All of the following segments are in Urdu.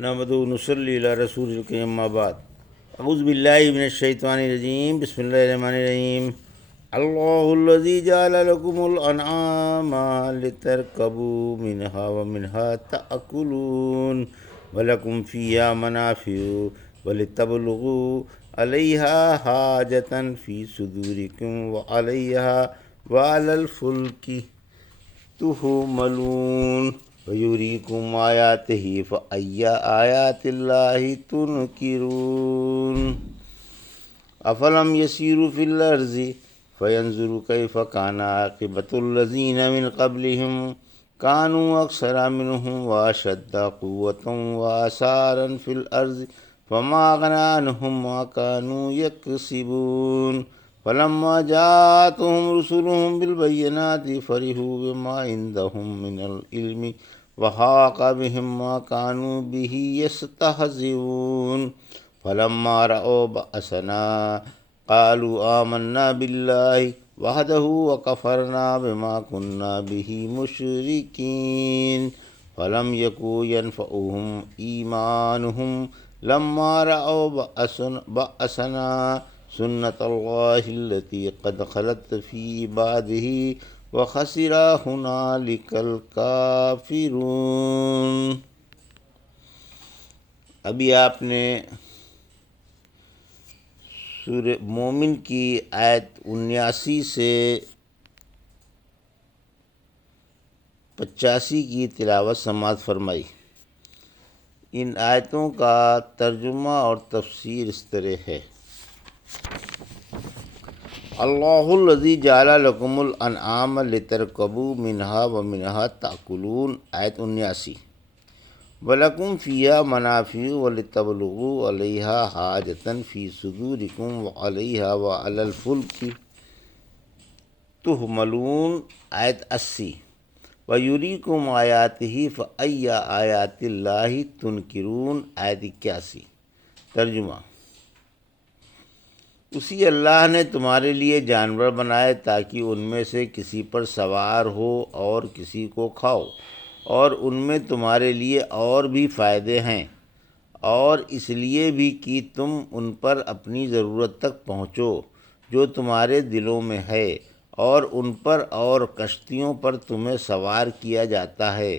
نحمدہ و نصلی علی رسول الکریم اما بعد اعوذ باللہ من الشیطان الرجیم بسم اللہ الرحمن الرحیم اللہ الذی جعل لکم الانعام لترکبوا منہا ومنہا تأکلون ولکم فیہا منافع ولتبلغوا علیہا حاجتا فی صدورکم وعلیہا وعلی الفلک تحملون وَيُرِيكُمْ آيَاتِهِ فَأَيَّ آيَاتِ اللَّهِ تُنْكِرُونَ أَفَلَمْ يَسِيرُوا فِي الْأَرْضِ فَيَنْظُرُوا كَيْفَ كَانَ عَاقِبَةُ الَّذِينَ مِنْ قَبْلِهِمْ كَانُوا أَكْثَرَ مِنْهُمْ وَأَشَدَّ قُوَّةً وَآثَارًا فِي الْأَرْضِ فَمَا أَغْنَىٰ عَنْهُمْ مَا كَانُوا يَكْسِبُونَ فَلَمَّا جَاءَتْهُمْ رُسُلُهُم بِالْبَيِّنَاتِ فَرِحُوا بِمَا عِندَهُم مِّنَ الْعِلْمِ وَحَاقَ بِهِم مَّا كَانُوا بِهِ يَسْتَهْزِئُونَ فَلَمَّا رَأَوْا بَأْسَنَا قَالُوا آمَنَّا بِاللَّهِ وَحْدَهُ وَكَفَرْنَا بِمَا كُنَّا بِهِ مُشْرِكِينَ فَلَمْ يَكُن يَنفَعُهُمْ إِيمَانُهُمْ لَمَّا رَأَوْا بَأْسَنَا سُنَّتَ اللَّهِ الَّتِي قَدْ خَلَتْ فِي عِبَادِهِ وَخَسِرَ هُنَالِكَ الْكَافِرُونَ۔ ابھی آپ نے سورہ مومن کی آیت 79 سے 85 کی تلاوت سماعت فرمائی۔ ان آیتوں کا ترجمہ اور تفسیر اس طرح ہے: اللہ الذی جعل لکم الانعام لترکبوا منہا ومنہا تأکلون، آیت 79۔ وَلَکُمْ فِیہا مَنَافِعُ وَلِتَبْلُغُوا عَلَیہا حَاجَةً فِی صُدُورِکُمْ وَعَلَیہا وَعَلَى الْفُلْکِ تُحْمَلُونَ، آیت 80۔ وَیُرِیکُمْ آیَاتِهِ فَأَیَّ آیَاتِ اللَّهِ تُنْکِرُونَ، آیت 81۔ ترجمہ: اسی اللہ نے تمہارے لیے جانور بنائے تاکہ ان میں سے کسی پر سوار ہو اور کسی کو کھاؤ، اور ان میں تمہارے لیے اور بھی فائدے ہیں، اور اس لیے بھی کہ تم ان پر اپنی ضرورت تک پہنچو جو تمہارے دلوں میں ہے، اور ان پر اور کشتیوں پر تمہیں سوار کیا جاتا ہے،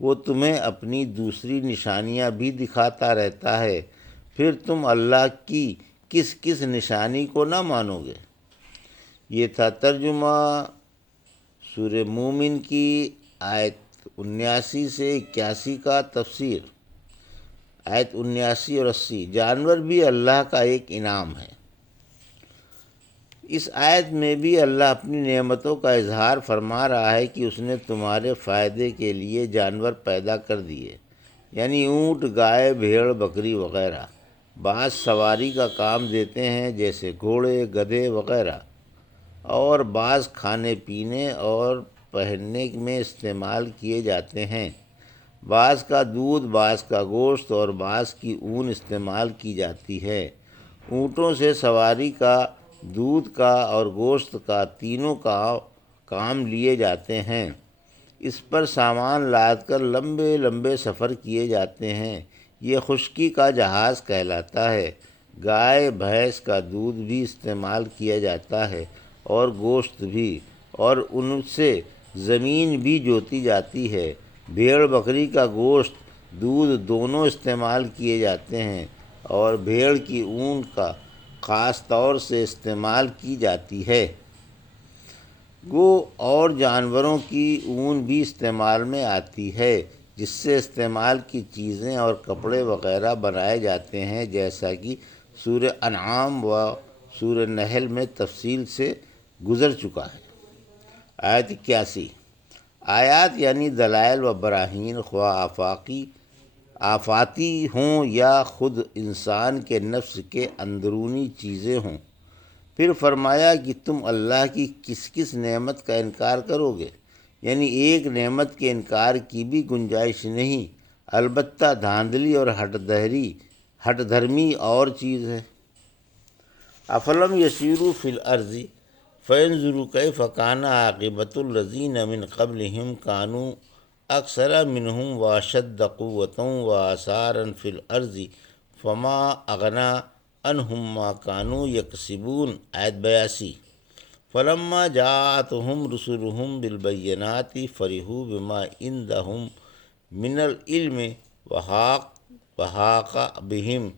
وہ تمہیں اپنی دوسری نشانیاں بھی دکھاتا رہتا ہے، پھر تم اللہ کی کس کس نشانی کو نہ مانو گے۔ یہ تھا ترجمہ سورہ مومن کی آیت 79 سے 81 کا تفسیر۔ آیت 79 اور 80: جانور بھی اللہ کا ایک انعام ہے۔ اس آیت میں بھی اللہ اپنی نعمتوں کا اظہار فرما رہا ہے کہ اس نے تمہارے فائدے کے لیے جانور پیدا کر دیے، یعنی اونٹ، گائے، بھیڑ، بکری وغیرہ۔ بعض سواری کا کام دیتے ہیں جیسے گھوڑے، گدھے وغیرہ، اور بعض کھانے پینے اور پہننے میں استعمال کیے جاتے ہیں۔ بعض کا دودھ، بعض کا گوشت اور بعض کی اون استعمال کی جاتی ہے۔ اونٹوں سے سواری کا، دودھ کا اور گوشت کا تینوں کا کام لیے جاتے ہیں۔ اس پر سامان لاد کر لمبے لمبے سفر کیے جاتے ہیں۔ یہ خشکی کا جہاز کہلاتا ہے۔ گائے بھینس کا دودھ بھی استعمال کیا جاتا ہے اور گوشت بھی، اور ان سے زمین بھی جوتی جاتی ہے۔ بھیڑ بکری کا گوشت، دودھ دونوں استعمال کیے جاتے ہیں، اور بھیڑ کی اون کا خاص طور سے استعمال کی جاتی ہے۔ گو اور جانوروں کی اون بھی استعمال میں آتی ہے، جس سے استعمال کی چیزیں اور کپڑے وغیرہ بنائے جاتے ہیں، جیسا کہ سورہ انعام و سورہ نحل میں تفصیل سے گزر چکا ہے۔ آیت 81: آیات یعنی دلائل و براہین، خواہ آفاتی ہوں یا خود انسان کے نفس کے اندرونی چیزیں ہوں۔ پھر فرمایا کہ تم اللہ کی کس کس نعمت کا انکار کرو گے، یعنی ایک نعمت کے انکار کی بھی گنجائش نہیں، البتہ دھاندلی اور ہٹ دھرمی اور چیز ہے۔ افلم یسیروا فی الارض فینظروا کیف کان عاقبۃ الذین من قبلہم کانوا اکثر منہم واشد قوتوں و آثارا فی الارض فما اغنا عنہم ما کانوا یکسبون، آیت 82۔ فلما جاءتهم رسلهم بالبینات فرحوا بما عندهم من العلم وحاق بهم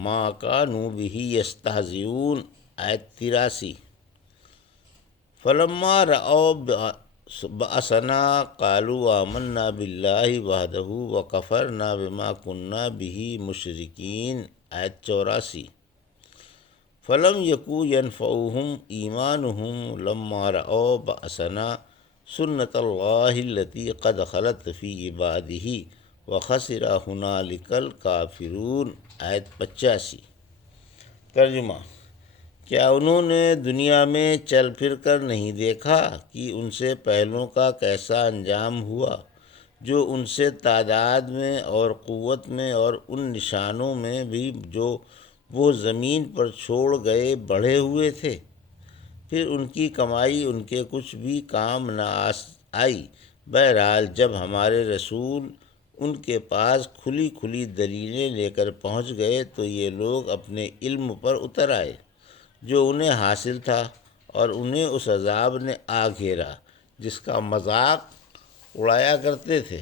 ما كانوا به یستہزئون، آیت 83۔ فلما رأوا بأسنا قالوا آمنا باللہ وحدہ وکفرنا بما كنا به مشرکین، آیت 84۔ فلم یکو ینفعهم ایمانهم لما رأوا بأسنا سنت اللہ التی قد خلت فی عبادہ وخسر ہنالک الکافرون، آیت 85۔ ترجمہ: کیا انہوں نے دنیا میں چل پھر کر نہیں دیکھا کہ ان سے پہلوں کا کیسا انجام ہوا، جو ان سے تعداد میں اور قوت میں اور ان نشانوں میں بھی جو وہ زمین پر چھوڑ گئے بڑھے ہوئے تھے؟ پھر ان کی کمائی ان کے کچھ بھی کام نہ آئی۔ بہرحال جب ہمارے رسول ان کے پاس کھلی کھلی دلیلیں لے کر پہنچ گئے تو یہ لوگ اپنے علم پر اتر آئے جو انہیں حاصل تھا، اور انہیں اس عذاب نے آ گھیرا جس کا مذاق اڑایا کرتے تھے۔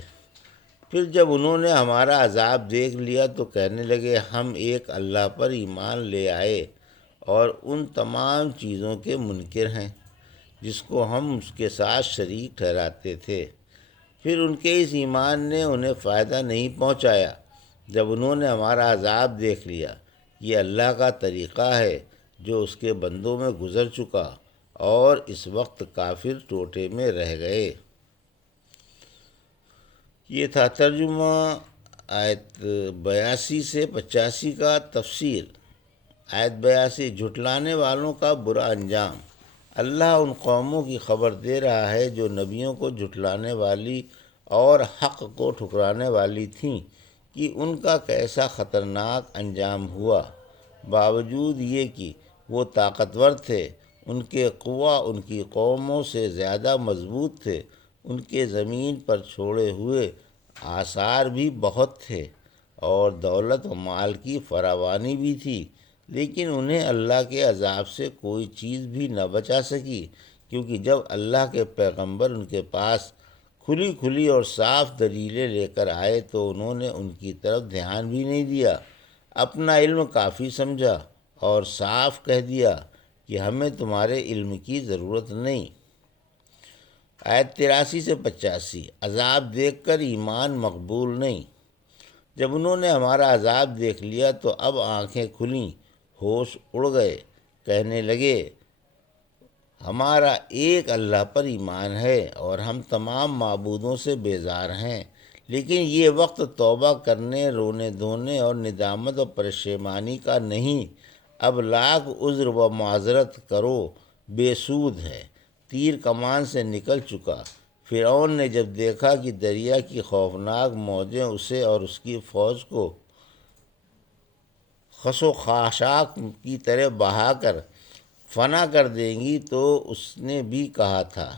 پھر جب انہوں نے ہمارا عذاب دیکھ لیا تو کہنے لگے ہم ایک اللہ پر ایمان لے آئے اور ان تمام چیزوں کے منکر ہیں جس کو ہم اس کے ساتھ شریک ٹھہراتے تھے۔ پھر ان کے اس ایمان نے انہیں فائدہ نہیں پہنچایا جب انہوں نے ہمارا عذاب دیکھ لیا۔ یہ اللہ کا طریقہ ہے جو اس کے بندوں میں گزر چکا، اور اس وقت کافر ٹوٹے میں رہ گئے۔ یہ تھا ترجمہ آیت 82 سے 85 کا۔ تفسیر آیت 82۔ جھٹلانے والوں کا برا انجام۔ اللہ ان قوموں کی خبر دے رہا ہے جو نبیوں کو جھٹلانے والی اور حق کو ٹھکرانے والی تھیں کہ ان کا کیسا خطرناک انجام ہوا۔ باوجود یہ کہ وہ طاقتور تھے، ان کے قوا ان کی قوموں سے زیادہ مضبوط تھے، ان کے زمین پر چھوڑے ہوئے آثار بھی بہت تھے، اور دولت و مال کی فراوانی بھی تھی، لیکن انہیں اللہ کے عذاب سے کوئی چیز بھی نہ بچا سکی، کیونکہ جب اللہ کے پیغمبر ان کے پاس کھلی کھلی اور صاف دلیلیں لے کر آئے تو انہوں نے ان کی طرف دھیان بھی نہیں دیا، اپنا علم کافی سمجھا اور صاف کہہ دیا کہ ہمیں تمہارے علم کی ضرورت نہیں۔ آیت 83 سے 85۔ عذاب دیکھ کر ایمان مقبول نہیں۔ جب انہوں نے ہمارا عذاب دیکھ لیا تو اب آنکھیں کھلیں، ہوش اڑ گئے، کہنے لگے ہمارا ایک اللہ پر ایمان ہے اور ہم تمام معبودوں سے بیزار ہیں۔ لیکن یہ وقت توبہ کرنے، رونے دھونے اور ندامت و پشیمانی کا نہیں، اب لاکھ عذر و معذرت کرو، بے سود ہے۔ تیر کمان سے نکل چکا۔ فرعون نے جب دیکھا کہ دریا کی خوفناک موجیں اسے اور اس کی فوج کو خس و خاشاک کی طرح بہا کر فنا کر دیں گی تو اس نے بھی کہا تھا،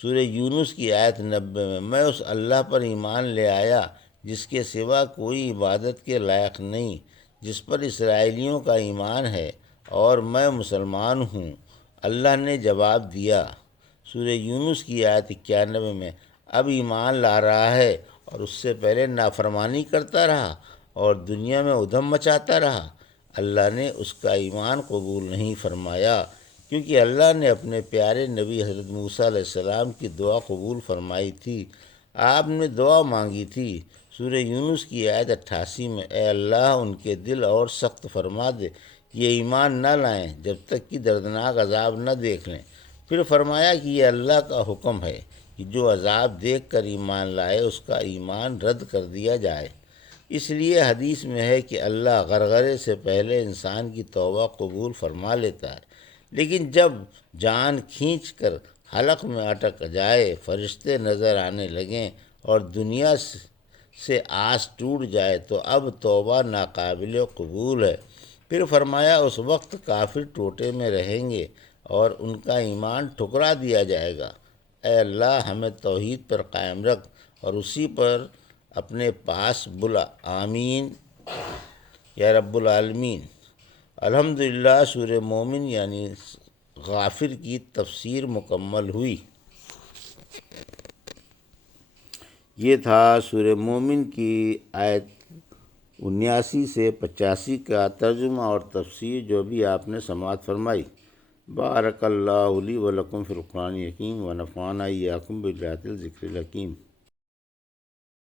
سورہ یونس کی آیت 90 میں اس اللہ پر ایمان لے آیا جس کے سوا کوئی عبادت کے لائق نہیں، جس پر اسرائیلیوں کا ایمان ہے، اور میں مسلمان ہوں۔ اللہ نے جواب دیا، سورہ یونس کی آیت 91 میں، اب ایمان لا رہا ہے اور اس سے پہلے نافرمانی کرتا رہا اور دنیا میں ادھم مچاتا رہا۔ اللہ نے اس کا ایمان قبول نہیں فرمایا، کیونکہ اللہ نے اپنے پیارے نبی حضرت موسیٰ علیہ السلام کی دعا قبول فرمائی تھی۔ آپ نے دعا مانگی تھی، سورہ یونس کی آیت 88 میں، اے اللہ ان کے دل اور سخت فرما دے، یہ ایمان نہ لائیں جب تک کہ دردناک عذاب نہ دیکھ لیں۔ پھر فرمایا کہ یہ اللہ کا حکم ہے کہ جو عذاب دیکھ کر ایمان لائے اس کا ایمان رد کر دیا جائے۔ اس لیے حدیث میں ہے کہ اللہ غرغرے سے پہلے انسان کی توبہ قبول فرما لیتا ہے، لیکن جب جان کھینچ کر حلق میں اٹک جائے، فرشتے نظر آنے لگیں اور دنیا سے آس ٹوٹ جائے تو اب توبہ ناقابل قبول ہے۔ پھر فرمایا اس وقت کافر ٹوٹے میں رہیں گے اور ان کا ایمان ٹھکرا دیا جائے گا۔ اے اللہ ہمیں توحید پر قائم رکھ اور اسی پر اپنے پاس بلا، آمین یا رب العالمین۔ الحمدللہ سورہ مومن یعنی غافر کی تفسیر مکمل ہوئی۔ یہ تھا سورہ مومن کی آیت 79 سے 85 کا ترجمہ اور تفسیر جو بھی آپ نے سماعت فرمائی۔ بارک اللہ لی و لکم فی القرآن الحکیم و نفعنا ایاکم بالآیات الذکر الحکیم۔